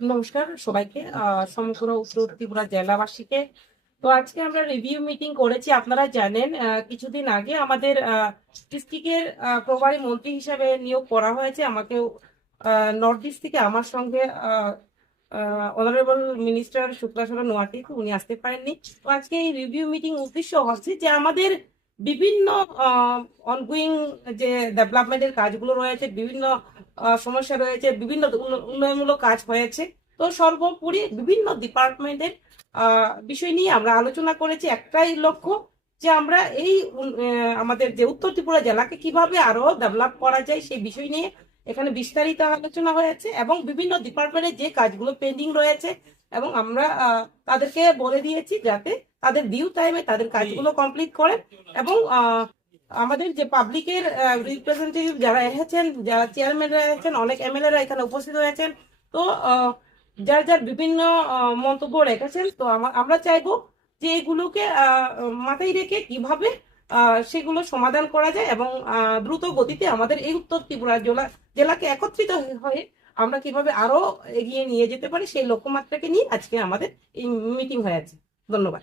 নমস্কার সবাইকে, সমগ্র উত্তর ত্রিপুরা জেলাবাসীকে। তো আজকে আমরা রিভিউ মিটিং করেছি। আপনারা জানেন কিছুদিন আগে আমাদের ডিস্ট্রিক্টের প্রভারী মন্ত্রী হিসাবে নিয়োগ করা হয়েছে আমাকে। নর্থ ইস্ট থেকে আমার সঙ্গে অনারেবল মিনিস্টার শুক্লাচরণ নোয়াটি, উনি আসতে পারেননি। তো আজকে এই রিভিউ মিটিং উদ্দেশ্য হচ্ছে যে আমাদের বিভিন্ন অনগোয়িং যে ডেভেলপমেন্টের কাজগুলো রয়েছে, বিভিন্ন সমস্যা রয়েছে, বিভিন্ন উন্নয়নমূলক কাজ হয়েছে। তো সর্বোপরি বিভিন্ন ডিপার্টমেন্টের বিষয় নিয়ে আমরা আলোচনা করেছি। একটাই লক্ষ্য যে আমরা এই আমাদের যে উত্তর ত্রিপুরা জেলাকে কিভাবে আরো ডেভেলপ করা যায় সেই বিষয় নিয়ে এখানে বিস্তারিত আলোচনা হয়েছে, এবং বিভিন্ন ডিপার্টমেন্টের যে কাজগুলো পেন্ডিং রয়েছে এবং আমরা তাদেরকে বলে দিয়েছি যাতে তাদের ডিউ টাইমে তাদের কাজগুলো কমপ্লিট করে। এবং আমাদের যে পাবলিকের রিপ্রেজেন্টেটিভ যারা এসেছেন, যারা চেয়ারম্যানরা এসেছেন, অনেক এমএলএরা এখানে উপস্থিত হয়েছেন। তো যার যার বিভিন্ন মন্তব্য রেখেছেন। তো আমরা চাইবো যে এগুলোকে মাথায় রেখে কিভাবে সেগুলো সমাধান করা যায়, এবং দ্রুত গতিতে আমাদের এই উত্তর ত্রিপুরা জেলাকে একত্রিত হয়ে আমরা কিভাবে আরো এগিয়ে নিয়ে যেতে পারি সেই লক্ষ্যমাত্রাকে নিয়ে আজকে আমাদের এই মিটিং হয়েছে। ধন্যবাদ।